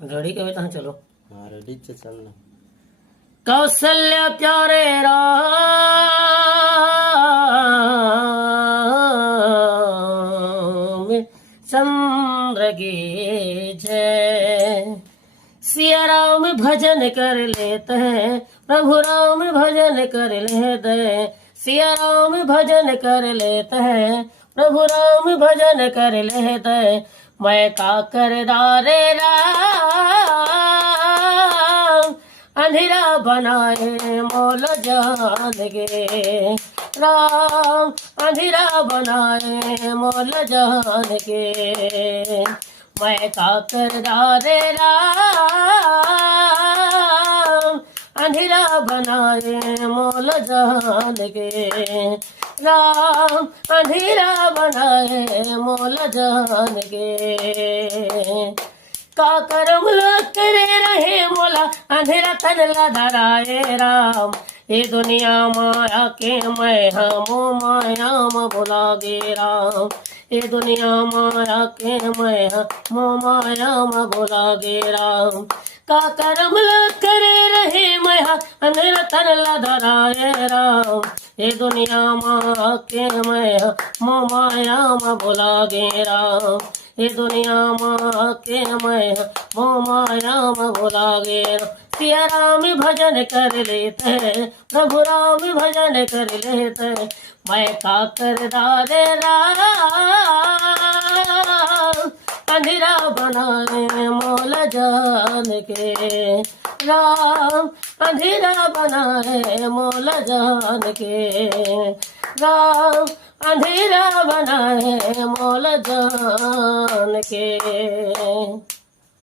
Ready कभी तहाँ चलो। हाँ रेडी से चलना। कौशल्य प्यारे राम चंद्र की जय। सिया राम भजन कर लेते हैं, प्रभु राम भजन कर लेते हैं। सिया राम भजन कर लेते हैं, प्रभु राम भजन कर लेते हैं। मैं का करदारे राम अंधेरा बनाए मोल जान गे। राम अंधेरा बनाए मोल जान गे। मैं का करदारे राम अंधेरा बनाए मोल जान गे। राम अंधेरा बनाए मोल जान गे। का करम करे रहे मोला अंधेरा तन धराए राम। ये दुनिया माया के मैं हम माया में भुला गे राम। ये दुनिया माया के मैं हम माया में भुला गे राम। का करम करे रहे मैं अंधेरा तन धराए राम। ये दुनिया माया के मैं हम माया में भुला गे राम। ये दुनिया माँ के मैं वो माया में भुला गे। सिया राम भजन कर लेते, प्रभु राम भजन कर लेते। मैं का करदारे राम अंधेरा बनाए मोल जान के। राम अंधेरा बनाए मोल जान के। राम अंधेरा बनाए मोल जान के।